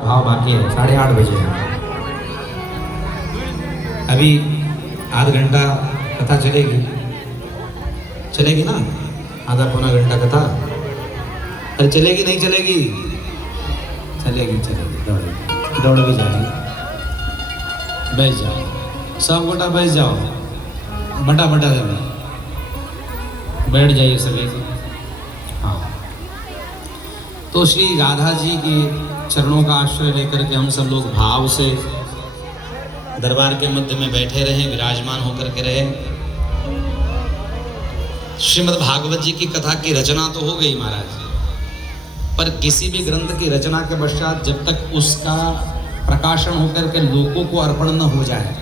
भाव बाकी है, 8:30 बजे है। अभी आधा घंटा कथा चलेगी, चलेगी ना? आधा पौना घंटा कथा। अरे चलेगी नहीं चलेगी? चलेगी चलेगी, दौड़ दौड़ भी जाएगी। बैठ जाओ सब गोटा, बैठ जाओ, बटा बटा जब बैठ जाइए सभी। हाँ, तो श्री राधा जी के चरणों का आश्रय लेकर के हम सब लोग भाव से दरबार के मध्य में बैठे रहे, विराजमान होकर के रहे। श्रीमद् भागवत जी की कथा की रचना तो हो गई महाराज, पर किसी भी ग्रंथ की रचना के पश्चात जब तक उसका प्रकाशन होकर के लोगों को अर्पण न हो जाए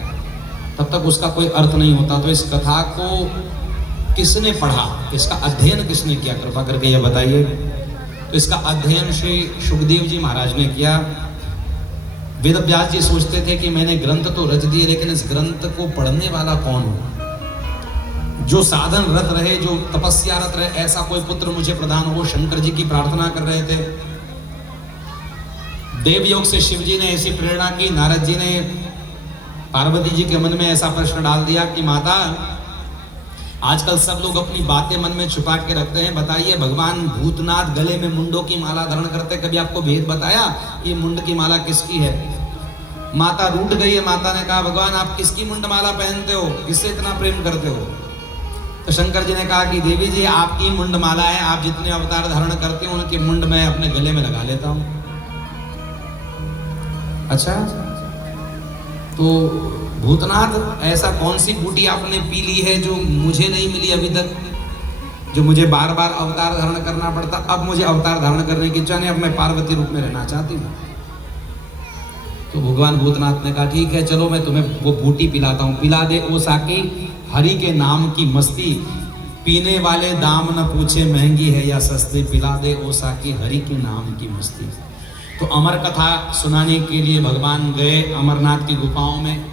तब तक उसका कोई अर्थ नहीं होता। तो इस कथा को किसने पढ़ा, इसका अध्ययन किसने किया, कृपा करके यह बताइए। तो इसका अध्ययन श्री सुखदेव जी महाराज ने किया। वेद व्यास जी सोचते थे कि मैंने ग्रंथ तो रच दिए, लेकिन इस ग्रंथ को पढ़ने वाला कौन हो, जो साधन रत रहे, जो तपस्यारत रहे, ऐसा कोई पुत्र मुझे प्रदान हो। शंकर जी की प्रार्थना कर रहे थे। देवयोग से शिव जी ने ऐसी प्रेरणा की, नारद जी ने पार्वती जी के मन में ऐसा प्रश्न डाल दिया कि माता, आजकल सब लोग अपनी बातें मन में छुपा के रखते हैं, बताइए भगवान भूतनाथ गले में मुंडों की माला धारण करते, कभी आपको भेद बताया कि मुंड की माला किसकी है? माता रूठ गई है। माता ने कहा भगवान आप किसकी मुंड माला पहनते हो, किससे इतना प्रेम करते हो? तो शंकर जी ने कहा कि देवी जी आपकी मुंड माला है, आप जितने अवतार धारण करते हो उनकी मुंड मैं अपने गले में लगा लेता हूं। अच्छा, तो भूतनाथ ऐसा कौन सी बूटी आपने पी ली है जो मुझे नहीं मिली अभी तक, जो मुझे बार बार अवतार धारण करना पड़ता? अब मुझे अवतार धारण करने की इच्छा नहीं, अब मैं पार्वती रूप में रहना चाहती हूँ। तो भगवान भूतनाथ ने कहा ठीक है, चलो मैं तुम्हें वो बूटी पिलाता हूँ। पिला दे ओ साकी हरि के नाम की मस्ती, पीने वाले दाम न पूछे महंगी है या सस्ती, पिला दे ओ साकी हरि के नाम की मस्ती। तो अमर कथा सुनाने के लिए भगवान गए अमरनाथ की गुफाओं में।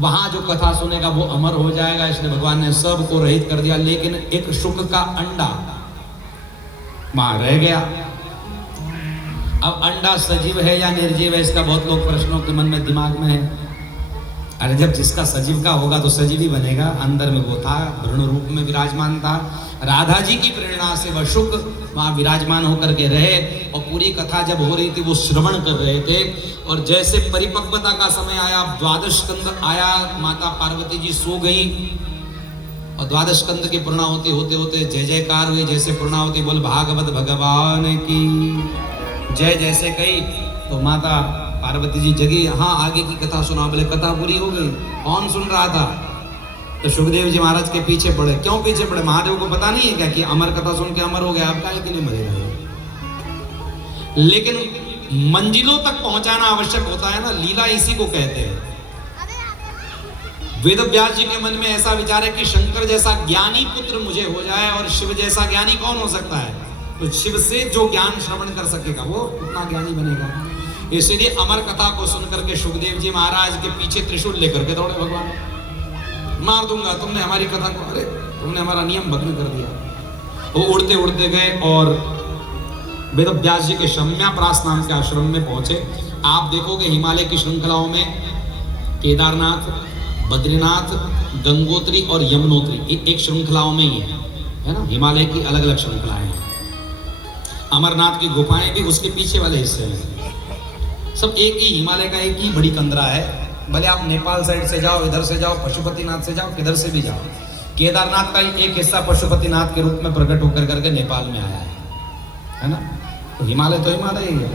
वहां जो कथा सुनेगा वो अमर हो जाएगा, इसलिए भगवान ने सबको रहित कर दिया। लेकिन एक शुक का अंडा वहां रह गया। अब अंडा सजीव है या निर्जीव है, इसका बहुत लोग प्रश्नों के मन में दिमाग में है। अरे जब जिसका सजीव का होगा तो सजीव ही बनेगा। अंदर में वो था, भ्रूण रूप में विराजमान था। राधा जी की प्रेरणा से वह शुक वहां विराजमान होकर के रहे और पूरी कथा जब हो रही थी वो श्रवण कर रहे थे। और जैसे परिपक्वता का समय आया, द्वादश स्कंद आया, माता पार्वती जी सो गई और द्वादश स्कंद की पूर्णाहुति होते होते जय जयकार हुई। जैसे पूर्णाहुति बोल भागवत भगवान की जय जैसे कही तो माता पार्वती जी जगी। हाँ आगे की कथा सुना। बोले कथा पूरी हो गई, कौन सुन रहा था? तो सुखदेव जी महाराज के पीछे पड़े। क्यों पीछे पड़े? महादेव को पता नहीं है क्या कि अमर कथा सुन के अमर हो गया, आप काहे के लिए मरेगा? लेकिन मंजिलों तक पहुंचाना आवश्यक होता है ना, लीला इसी को कहते हैं। वेद व्यास जी के मन में ऐसा विचार है कि शंकर जैसा ज्ञानी पुत्र मुझे हो जाए, और शिव जैसा ज्ञानी कौन हो सकता है? तो शिव से जो ज्ञान श्रवण कर सकेगा वो उतना ज्ञानी बनेगा। इसलिए अमर कथा को सुनकर के सुखदेव जी महाराज के पीछे त्रिशूल लेकर के दौड़े। भगवान मार दूंगा, तुमने हमारी कथा को, अरे तुमने हमारा नियम भंग कर दिया। वो उड़ते उड़ते गए और वेद व्यास जी के शम्याप्रास नाम के आश्रम में पहुंचे। आप देखोगे हिमालय की श्रृंखलाओं में केदारनाथ, बद्रीनाथ, गंगोत्री और यमुनोत्री एक श्रृंखलाओं में ही है ना। हिमालय की अलग अलग श्रृंखलाएं हैं। अमरनाथ की गुफाएं भी उसके पीछे वाले हिस्से में, सब एक ही हिमालय का एक ही बड़ी कंदरा है। भले आप नेपाल साइड से जाओ, इधर से जाओ, पशुपतिनाथ से जाओ, किधर से भी जाओ, केदारनाथ का एक हिस्सा पशुपतिनाथ के रूप में प्रकट होकर करके नेपाल में आया है ना। तो हिमालय ही है।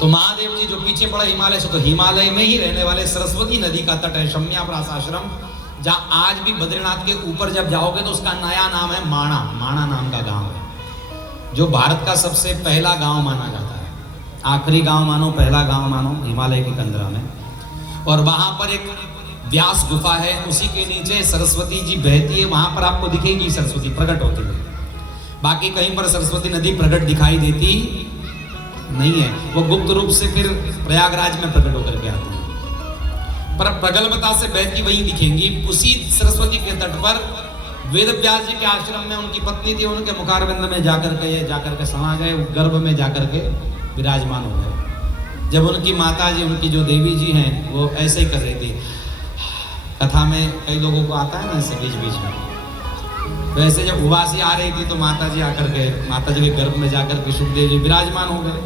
तो महादेव जी जो पीछे पड़ा हिमालय से, तो हिमालय में ही रहने वाले सरस्वती नदी का तट है शम्याप्रास आश्रम, जहाँ आज भी बद्रीनाथ के ऊपर जब जाओगे तो उसका नया नाम है माणा। माणा नाम का गांव है, जो भारत का सबसे पहला गांव माना जाता है। आखिरी गांव मानो, पहला गांव मानो, हिमालय की कंदरा में। और वहां पर एक व्यास गुफा है, उसी के नीचे सरस्वती जी बहती है। वहां पर आपको दिखेगी सरस्वती प्रकट होती है। बाकी कहीं पर सरस्वती नदी प्रकट दिखाई देती नहीं है, वो गुप्त रूप से फिर प्रयागराज में प्रकट होकर के आती है। पर प्रगल्भता से बहती वहीं दिखेंगी। उसी सरस्वती के तट पर वेद व्यास जी के आश्रम में उनकी पत्नी थी, उनके मुखारविंद में जाकर के समा गए, गर्भ में जाकर के विराजमान हो गए। जब उनकी माता जी, उनकी जो देवी जी हैं, वो ऐसे ही कर रही थी। कथा में कई लोगों को आता है ना ऐसे बीच बीच में, वैसे जब उबासी आ रही थी तो माता जी आकर के, माता जी के गर्भ में जाकर के सुखदेव जी विराजमान हो गए।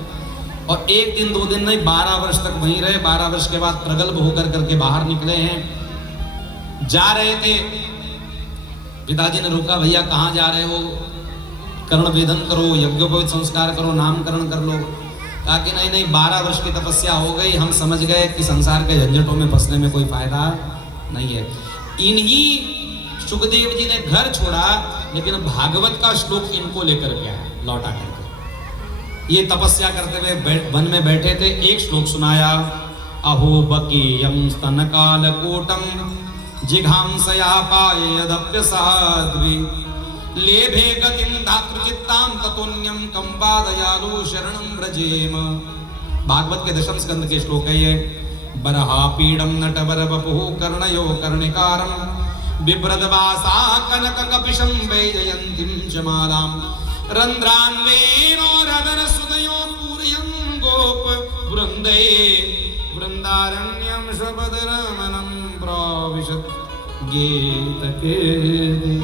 और एक दिन 2 दिन नहीं, 12 वर्ष तक वहीं रहे। 12 वर्ष के बाद प्रगल्भ होकर करके बाहर निकले हैं। जा रहे थे, पिताजी ने रोका, भैया कहाँ जा रहे हो? कर्ण वेदन करो, यज्ञोपवीत संस्कार करो, नामकरण कर लो। कहा कि नहीं नहीं, 12 वर्ष की तपस्या हो गई, हम समझ गए कि संसार के झंझटों में फंसने में कोई फायदा नहीं है। इन्हीं सुखदेव जी ने घर छोड़ा, लेकिन भागवत का श्लोक इनको लेकर के आया, लौटा करके। ये तपस्या करते हुए वन में बैठे थे, एक श्लोक सुनाया। अहो बकीयम स्तनकालकोटम जिघांसया पायेयदप्यसाद्वि लेभे गतिं धातृचित्तां ततोन्यं कंपादयालो शरणं व्रजेम। भागवत के 10वें स्कंद के श्लोक है ये। बरहा पीडम नटवर वपुः कर्णयो कर्णिकारं बिभ्रदवासा कनककपिशं वैजयन्तीं च मालां रन्ध्रान्वेनोरदर सुदयो पूरयं गोप वृन्दे वृन्दारण्यं शबदरमणं प्राविशत् गीतकीर्ति।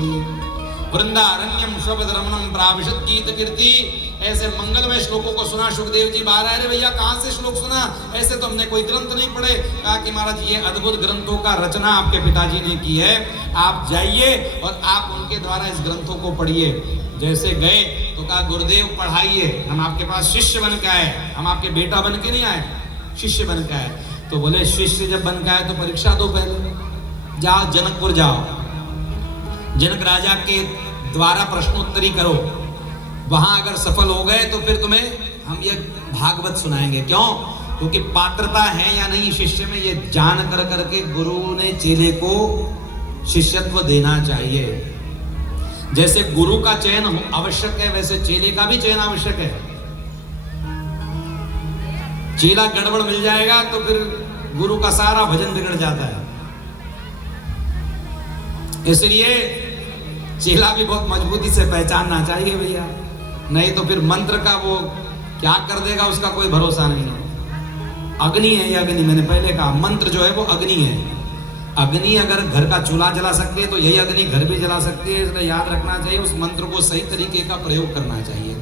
वृंदारण्यम शब्द रमणम प्राविशत गीत कीर्ति। ऐसे मंगलमय श्लोकों को सुना सुखदेव जी बाहर आए। भैया कहाँ से श्लोक सुना? ऐसे तो हमने कोई ग्रंथ नहीं पढ़े। कहा कि महाराज ये अद्भुत ग्रंथों का रचना आपके पिताजी ने की है, आप जाइए और आप उनके द्वारा इस ग्रंथों को पढ़िए। जैसे गए तो कहा गुरुदेव पढ़ाइए, हम आपके पास शिष्य बन के आए, हम आपके बेटा बन के नहीं आए, शिष्य बन के आए। तो बोले शिष्य जब बन के आए तो परीक्षा दो, पहले जाओ जनकपुर जाओ, जनक राजा के द्वारा प्रश्नोत्तरी करो, वहां अगर सफल हो गए तो फिर तुम्हें हम ये भागवत सुनाएंगे। क्यों? क्योंकि पात्रता है या नहीं शिष्य में, ये जान कर करके गुरु ने चेले को शिष्यत्व देना चाहिए। जैसे गुरु का चयन आवश्यक है, वैसे चेले का भी चयन आवश्यक है। चेला गड़बड़ मिल जाएगा तो फिर गुरु का सारा भजन बिगड़ जाता है। इसलिए चेला भी बहुत मजबूती से पहचानना चाहिए भैया, नहीं तो फिर मंत्र का वो क्या कर देगा उसका कोई भरोसा नहीं है। अग्नि है ये अग्नि, मैंने पहले कहा मंत्र जो है वो अग्नि है। अग्नि अगर घर का चूल्हा जला सकती है तो यही अग्नि घर भी जला सकती है। इसलिए याद रखना चाहिए, उस मंत्र को सही तरीके का प्रयोग करना चाहिए।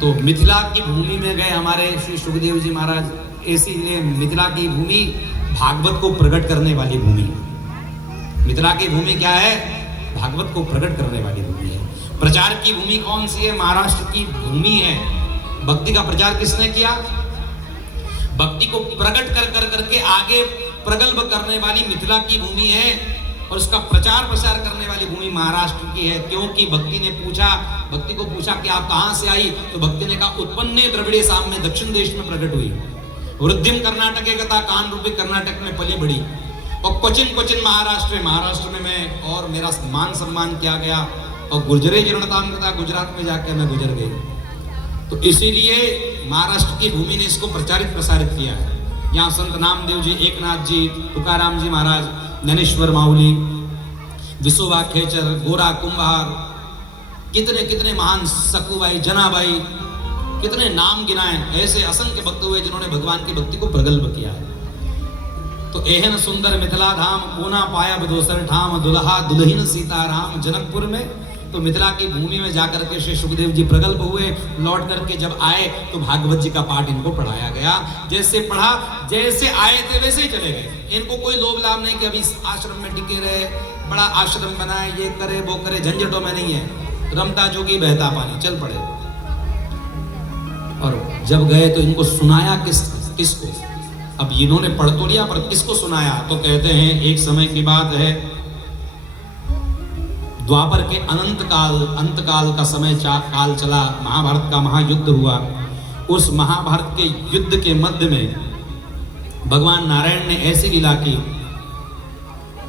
तो मिथिला की भूमि में गए हमारे श्री सुखदेव जी महाराज, इसीलिए मिथिला की भूमि भागवत को प्रकट करने वाली भूमि। मिथिला की भूमि क्या है? भागवत को प्रकट करने वाली भूमि है। प्रचार की भूमि कौन सी है? महाराष्ट्र की भूमि है। भक्ति का प्रचार किसने किया? भक्ति को प्रकट कर कर करके आगे प्रगल्भ करने वाली मिथिला की भूमि है, और उसका प्रचार प्रसार करने वाली भूमि महाराष्ट्र की है। क्योंकि भक्ति ने पूछा, भक्ति को पूछा कि आप कहां से आई, तो भक्ति ने कहा उत्पन्ने द्रविड़े साम में, दक्षिण देश में प्रकट हुई। वृद्धिम कर्नाटके कथा, कान रूपी कर्नाटक में पली बड़ी, और क्वचिन क्वचिन महाराष्ट्र में मैं और मेरा मान सम्मान किया गया, और गुर्जरे जीर्णताम कथा, गुजरात में जाकर मैं गुजर गई। तो इसीलिए महाराष्ट्र की भूमि ने इसको प्रचारित प्रसारित किया है। यहाँ संत नामदेव जी, एकनाथ जी, तुकाराम जी महाराज, ज्ञानेश्वर माउली, विसोबा खेचर, गोरा कुंभार, कितने कितने महान, सकुबाई, जनाबाई, कितने नाम गिनाए। ऐसे असंख्य भक्त हुए जिन्होंने भगवान की भक्ति को प्रगल्भ किया है। तो एहन सुंदर मिथिला धाम, कोना पाया बदोसर ठाम, दुल्हा दुल्हिन सीताराम। जनकपुर में तो मिथिला की भूमि में जाकर के श्री सुखदेव जी प्रगल्भ हुए। लौट करके जब आए तो भागवत जी का पाठ इनको पढ़ाया गया। जैसे पढ़ा, जैसे आए थे वैसे ही चले गए। इनको कोई लोभ लाभ नहीं कि अभी आश्रम में टिके रहे, बड़ा आश्रम बनाए, ये करे वो करे, झंझटों में नहीं है। रमता जोगी बहता पानी, चल पड़े। और जब गए तो इनको सुनाया किसको? अब इन्होंने पढ़ तो लिया, पर किसको सुनाया? तो कहते हैं एक समय की बात है, द्वापर के अंतकाल का समय काल चला, महाभारत का महायुद्ध हुआ। उस महाभारत के युद्ध के मध्य में भगवान नारायण ने ऐसी लीला की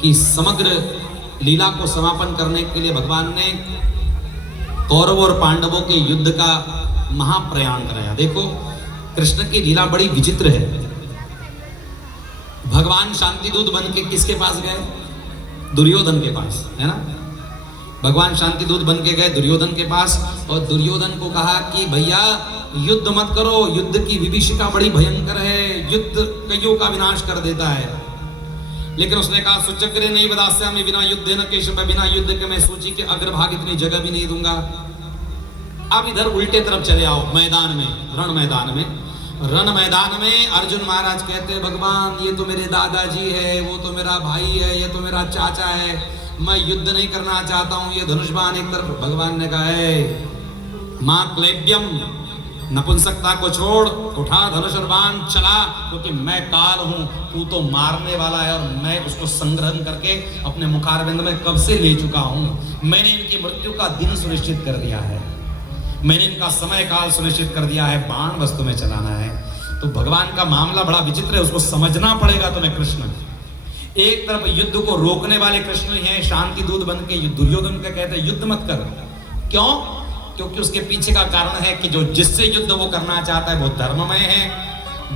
कि समग्र लीला को समापन करने के लिए भगवान ने कौरव और पांडवों के युद्ध का महाप्रयाण कराया। देखो कृष्ण की लीला बड़ी विचित्र है। भगवान शांतिदूत बन के किसके पास गए? दुर्योधन के पास, है ना। भगवान शांतिदूत बन के गए दुर्योधन के पास, और दुर्योधन को कहा कि भैया युद्ध मत करो, युद्ध की विभीषिका बड़ी भयंकर है, युद्ध कईयों का विनाश कर देता है। लेकिन उसने कहा सुचक्रे नहीं बदास्या में बिना युद्ध न केशव, बिना युद्ध के मैं सोची कि अग्रभाग इतनी जगह भी नहीं दूंगा। अब इधर उल्टे तरफ चले आओ, मैदान में, रण मैदान में। रण मैदान में अर्जुन महाराज कहते हैं भगवान ये तो मेरे दादाजी है, वो तो मेरा भाई है, ये तो मेरा चाचा है, मैं युद्ध नहीं करना चाहता हूं, ये धनुष्बाण एक तरफ। भगवान ने कहा है मां क्लेब्यम, नपुंसकता को छोड़, उठा धनुष और बाण चला, क्योंकि मैं काल हूं, तू तो मारने वाला है और मैं उसको संग्रहण करके अपने मुखारविंद में कब से ले चुका हूं। मैंने इनकी मृत्यु का दिन सुनिश्चित कर दिया है, मैंने इनका समय काल सुनिश्चित कर दिया है, बाण वस्तु में चलाना है। तो भगवान का मामला बड़ा विचित्र है, उसको समझना पड़ेगा तुम्हें। कृष्ण एक तरफ युद्ध को रोकने वाले कृष्ण ही हैं, शांति दूत बन के दुर्योधन का कहते हैं युद्ध मत कर। क्यों? क्योंकि उसके पीछे का कारण है कि जो जिससे युद्ध वो करना चाहता है वो धर्ममय है,